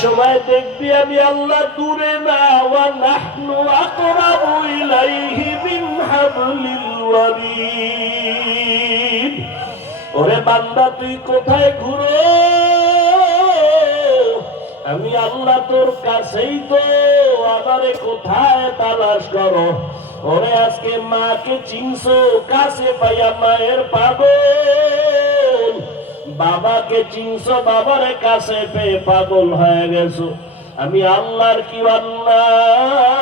সময় দেখবি আমি আল্লাহ দূরে না, ওয়া নাহনু আকরাবু ইলাইহি মিন হাবলিল ওয়ারিদ। ওরে বান্দা তুই কোথায় ঘুরো, আমি আল্লাহ তোর কাছেই তো, আমারে কোথায় তালাশ করো। ওরে আজকে মাকে চিনছো, কাছে পাইয়া মায়ের পাগল, বাবাকে চিনছো, বাবারে কাছে পেয়ে পাগল হয়ে গেছো। আমি আল্লাহর কি অন্যায়?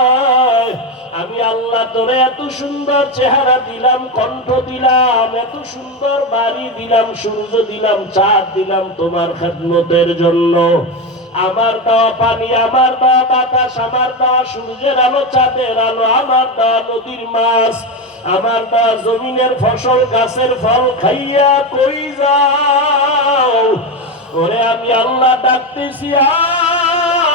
আমি আল্লাহ তোরে এত সুন্দর চেহারা দিলাম, কণ্ঠ দিলাম, এত সুন্দর বাড়ি দিলাম, সূর্য দিলাম, চাঁদ দিলাম তোমার খেদমতের জন্য। আমার দেওয়া পানি, আমার দেওয়া বাতাস, আমার দেওয়া সূর্যের আলো, চাঁদের আলো, আমার দেওয়া নদীর মাছ, আমার দেওয়া জমিনের ফসল, গাছের ফল খাইয়া কই যাও? ওরে আমি আল্লাহ ডাকতেছি আয়।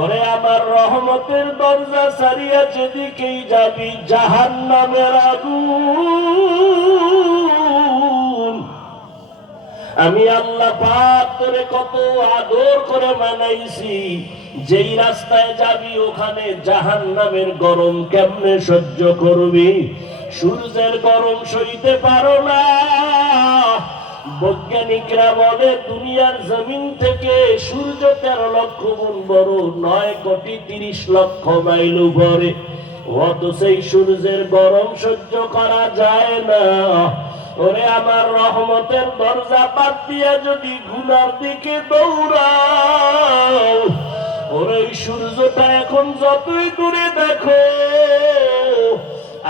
ওরে আমার রহমতের দরজা ছাড়িয়া যেদিকেই যাবি জাহান্নামের আগুন। আমি আল্লাহ পাক তোরে কত আদর করে মানাইছি, যেই রাস্তায় যাবি ওখানে জাহান্নামের গরম কেমনে সহ্য করবি? সূর্যের গরম সইতে পারো না। বৈজ্ঞানিকরা বলে দুনিয়ার জমিন থেকে সূর্য 13 লক্ষ গুণ বড়, 9,30,00,000 মাইল উপরে। অত সেই সূর্যের গরম সহ্য করা যায় না। ওরে আমার রহমতের দরজা বাদ দিয়া যদি গুনার দিকে দৌড়াও, ওরে সূর্যটা এখন যতই দূরে দেখো,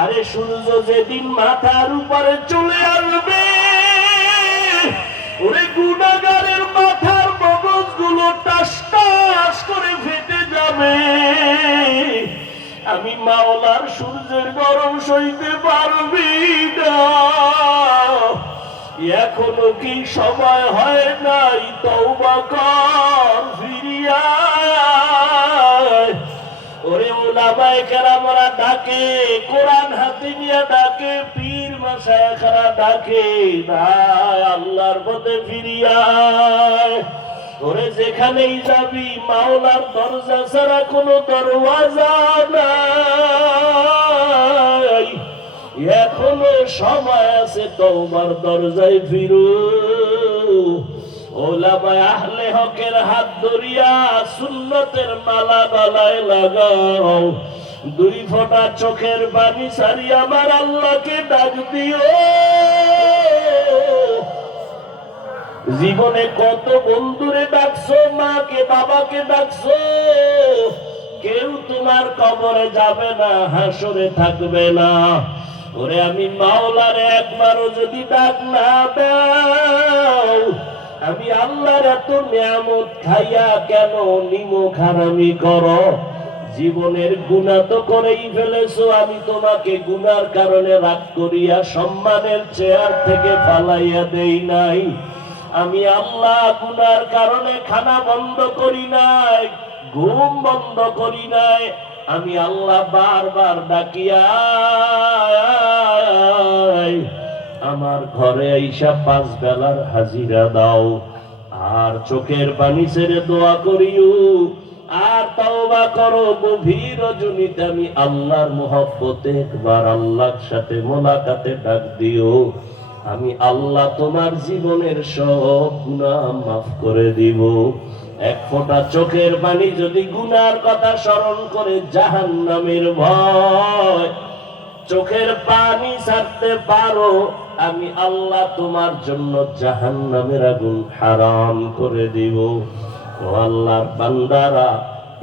আরে সূর্য যেদিন মাথার উপরে চলে আসবে, ওরে গুনাহগারের মাথার মগজগুলো টাস টাস করে ফেটে যাবে। আমি মাওলার সূর্যের গরম সইতে পারবি না। এখনো কি সময় হয় নাই? তওবা কর, ফিরিয়া আয়। ওরে উলামায়ে কেরামরা ডাকে, কোরআন হাতে নিয়ে ডাকে, পীর মাশায়েখরা ডাকে, ভাই আল্লাহর পথে ফিরিয়া আয়। ওরে যেখানেই যাবি মাওলার দরজা ছাড়া কোনো দরওয়াজা নাই। এখনো সময় আছে, তওবার দরজায় ফিরো। ওলামায়ে আহলে হকের হাত ধরিয়া সুন্নতের মালা গলায় লাগাও। 2 ফোঁটা চোখের পানি ছাড়িয়া আমার আল্লাহকে ডাক দিও। জীবনে কত বন্ধুরে ডাকছো, মাকে বাবাকে ডাকছো, কেউ তোমার কবরে যাবে না, হাসরে থাকবে না। ওরে আমি মাওলারে একবারও যদি ডাক না দাও, আমি আল্লাহর এত নিয়ামত খাইয়া কেন নিমক হারামি করো? জীবনের গুনাহ তো করেই ফেলেছো, আমি তোমাকে গুনার কারণে রাগ করিয়া সম্মানের চেয়ার থেকে ফালাইয়া দেই নাই। আমি আল্লাহ গুনার কারণে খানা বন্ধ করি নাই, ঘুম বন্ধ করি নাই। আমি আল্লাহ বারবার ডাকিয়া আমার ঘরে আইসা 5 বেলার হাজিরা দাও। আর চোখের পানি ছেড়ে দোয়া করিও, আর তওবা করো। গভীর রজনীতে আমি আল্লাহর মহব্বতে একবার আল্লাহর সাথে মোলাকাতে ডাক দিও। আমি আল্লাহ তোমার জীবনের সব গুনাহ মাফ করে দিব। 1 ফোঁটা চোখের পানি যদি গুনার কথা স্মরণ করে জাহান্নামের ভয় চোখের পানি ছাড়তে পারো, আমি আল্লাহ তোমার জন্য জাহান্নামের আগুন হারাম করে দিব। ও আল্লাহর বান্দারা,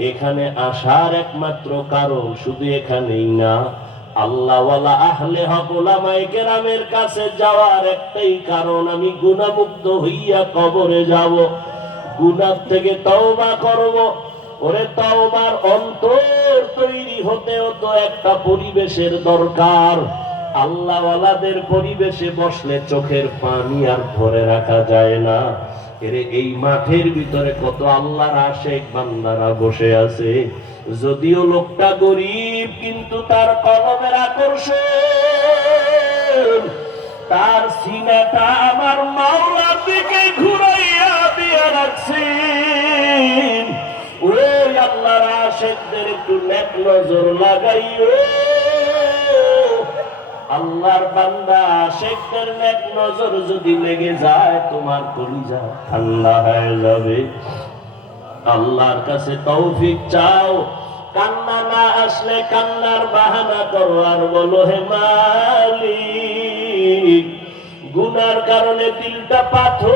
এখানে আসার একমাত্র কারণ শুধু এখানেই না, আল্লাহওয়ালা আহলে হক উলামায়ে কেরামের কাছে যাওয়ার একটাই কারণ, আমি গুনাহমুক্ত হইয়া কবরে যাব, গুনাহ থেকে তওবা করব। ওরে তওবার অন্তর তৈরি হতেও তো একটা পরিবেশের দরকার। আল্লাহওয়ালাদের পরিবেশে বসলে চোখের পানি আর ধরে রাখা যায় না। এর এই মাঠের ভিতরে কত আল্লাহর আশিক বান্দারা বসে আছে। যদিও লোকটা গরীব, কিন্তু তার কলমের আকর্ষণ, তার সিনাটা আমার মাওলার দিকে ঘুরাইয়া দিয়ে রাখছে। আশিকদের একটু নেক নজর লাগাইও। আল্লাহর বান্দা আশিকদের নেক নজর যদি লেগে যায় তোমার কলিজা ঠান্ডা হয়ে যাবে। আল্লাহর কাছে তৌফিক চাও, কান্না না আসলে কান্নার বাহানা করো আর বলো হে মালিক, গুনার কারণে দিলটা পাথর,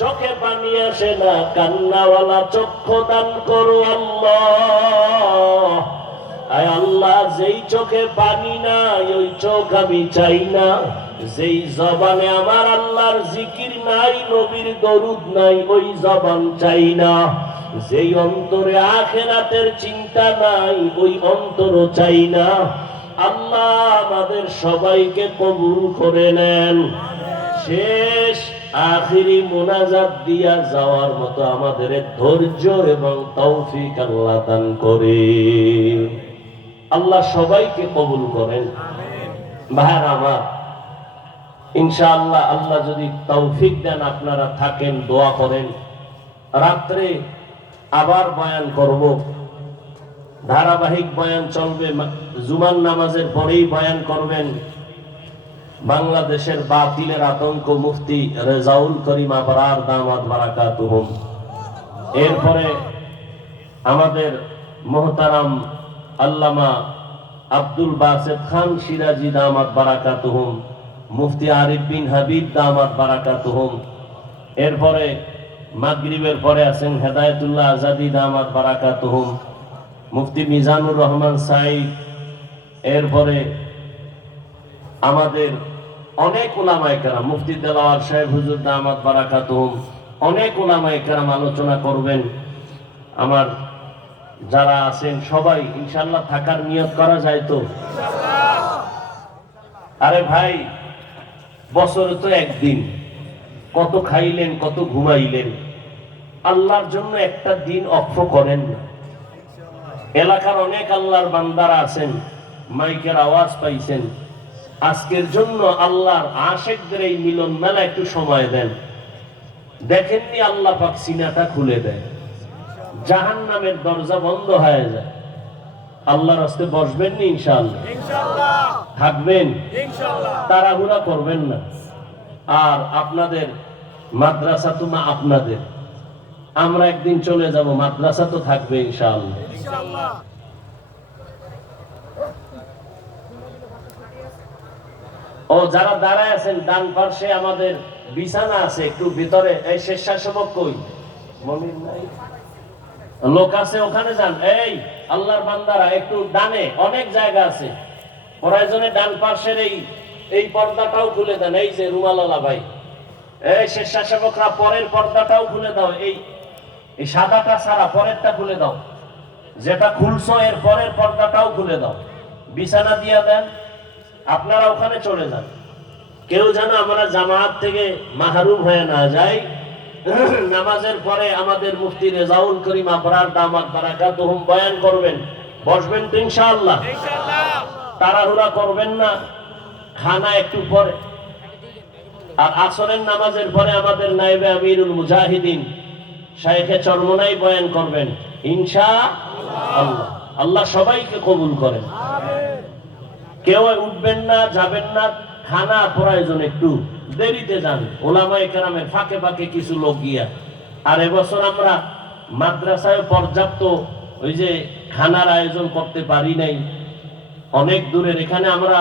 চোখে পানি আসে না, কান্নাওয়ালা চক্ষু দান করো আল্লাহ। আয় আল্লাহ, যেই চোখে পানি নাই ওই চোখ আমি চাই না, যেই জবানে আমার আল্লাহর জিকির নাই, নবীর দরুদ নাই, ওই জবান চাই না, যেই অন্তরে আখিরাতের চিন্তা নাই ওই অন্তরও চাই না। আল্লাহ আমাদের সবাইকে কবুল করে নেন। শেষ আখিরি মুনাজাত দিয়া যাওয়ার মতো আমাদের ধৈর্য এবং তৌফিক আল্লাহ দান করে। আল্লাহ সবাইকে কবুল করেন। ভাইরা আমার, ইনশাআল্লাহ আল্লাহ যদি তৌফিক দেন আপনারা থাকেন, দোয়া করেন। রাত্রে আবার বয়ান করব, ধারাবাহিক বয়ান চলবে, জুমার নামাজের পরেই বয়ান করবেন। বাংলাদেশের বাতিলের আতঙ্ক মুফতি রেজাউল করিম আবরার দামাত বারাকাতুহুম। এরপরে আমাদের মুহতারাম আল্লামা আব্দুল বাসেত খান সিরাজি দামাত বারাকাতুহুম, মুফতি আরিফ বিন হাবিব দামাত বারাকাতুহুম। এরপরে মাগরিবের পরে আছেন হেদায়েতুল্লাহ আজাদি দামাত বারাকাতুহুম, মুফতি মিজানুর রহমান সাইদ। এরপরে আমাদের অনেক উলামায়ে কেরাম, মুফতি দেলাওয়ার সাহেব হুজুর দামাত বারাকাতুহুম, অনেক উলামায়ে কেরাম আলোচনা করবেন। আমার যারা আছেন সবাই ইনশাআল্লাহ থাকার নিয়ত করা যায় তো? আরে ভাই, বছরে তো একদিন, কত খাইলেন, কত ঘুমাইলেন, আল্লাহর জন্য একটা দিন অক্ষ করেন না। এলাকার অনেক আল্লাহর বান্দারা আছেন, মাইকের আওয়াজ পাইছেন, আজকের জন্য আল্লাহর আশিকদের এই মিলন মেলা একটু সময় দেন। দেখেননি আল্লাহ পাক সিনাটা খুলে দেয়, জাহান্নামের দরজা বন্ধ হয়ে যায়। আল্লাহর রাস্তে বসবেন নি ইনশাআল্লাহ? থাকবেন ইনশাআল্লাহ, তাড়াহুড়া করবেন না। আর আপনাদের মাদ্রাসা তো আপনাদের, আমরা একদিন চলে যাব, মাদ্রাসা তো থাকবে ইনশাআল্লাহ। ও যারা দাঁড়ায় আছেন ডান পাশে আমাদের বিছানা আছে, একটু ভিতরে। এই স্বেচ্ছাসেবক কই? মনির নাই, লোক আছে, ওখানে যান। এই আল্লাহর বান্দারা একটু ডানে, অনেক জায়গা আছে, প্রয়োজনে ডান পাশের এই পর্দাটাও খুলে দেন। এই যে রুমালালা ভাই, এই স্বেচ্ছাসেবকরা পরের পর্দাটাও খুলে দাও, এই সাদাটা ছাড়া পরেরটা খুলে দাও, যেটা খুলছো এর পরের পর্দাটাও খুলে দাও, বিছানা দিয়া দেন। আপনারা ওখানে চলে যান, কেউ যেন আমরা জামাত থেকে মাহরুম হয়ে না যাই। নামাজের পরে আমাদের মুফতি রেজাউল করিম আবরার দামাত বারাকাতুহুম বয়ান করবেন, বসবেন তো ইনশাআল্লাহ? তাড়াহুড়া করবেন না, খানা একটু পরে। আর আসরের নামাজের পরে আমাদের নায়েবে আমিরুল মুজাহিদিন শাইখে চরমনাই বয়ান করবেন ইনশাআল্লাহ। আল্লাহ সবাইকে কবুল করেন। কেউ উঠবেন না, যাবেন না, খানা প্রয়োজন একটু দেরিতে যান, ওলামায়ে কেরামের ফাঁকে ফাঁকে কিছু লোক গিয়া। আর এবছর আমরা মাদ্রাসায় পর্যাপ্ত ওই যে খানার আয়োজন করতে পারি নাই, অনেক দূরের। এখানে আমরা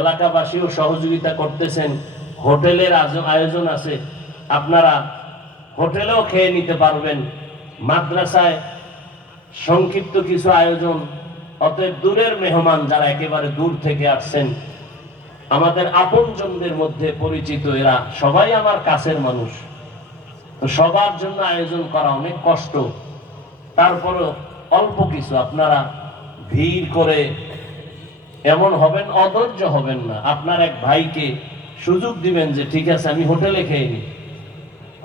এলাকাবাসীও সহযোগিতা করতেছেন, হোটেলের আয়োজন আছে, আপনারা হোটেলেও খেয়ে নিতে পারবেন। মাদ্রাসায় সংক্ষিপ্ত কিছু আয়োজন, অতএব দূরের মেহমান যারা একেবারে দূর থেকে আসছেন, আমাদের আপনজনদের মধ্যে পরিচিত, এরা সবাই আমার কাছের মানুষ, তো সবার জন্য আয়োজন করা অনেক কষ্ট। তারপরও অল্প কিছু আপনারা ভিড় করে এমন হবেন, অধৈর্য হবেন না। আপনার এক ভাইকে সুযোগ দিবেন যে ঠিক আছে আমি হোটেলে খেয়ে নি।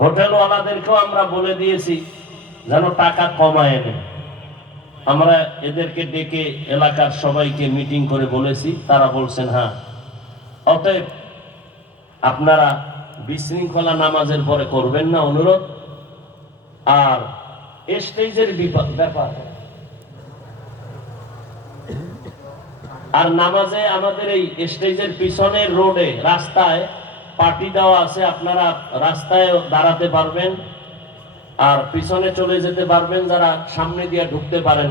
হোটেলওয়ালাদেরকেও আমরা বলে দিয়েছি যেন টাকা কমায় নেয়। আমরা এদেরকে ডেকে এলাকার সবাইকে মিটিং করে বলেছি, তারা বলছেন হ্যাঁ। অতএব আপনারা বিশৃঙ্খলা নামাজের পরে করবেন না অনুরোধ। আর স্টেজের ব্যাপার। আর নামাজে আমাদের এই স্টেজের পিছনের রোডে রাস্তায় পার্টি দেওয়া আছে, আপনারা রাস্তায় দাঁড়াতে পারবেন আর পিছনে চলে যেতে পারবেন, যারা সামনে দিয়ে ঢুকতে পারেন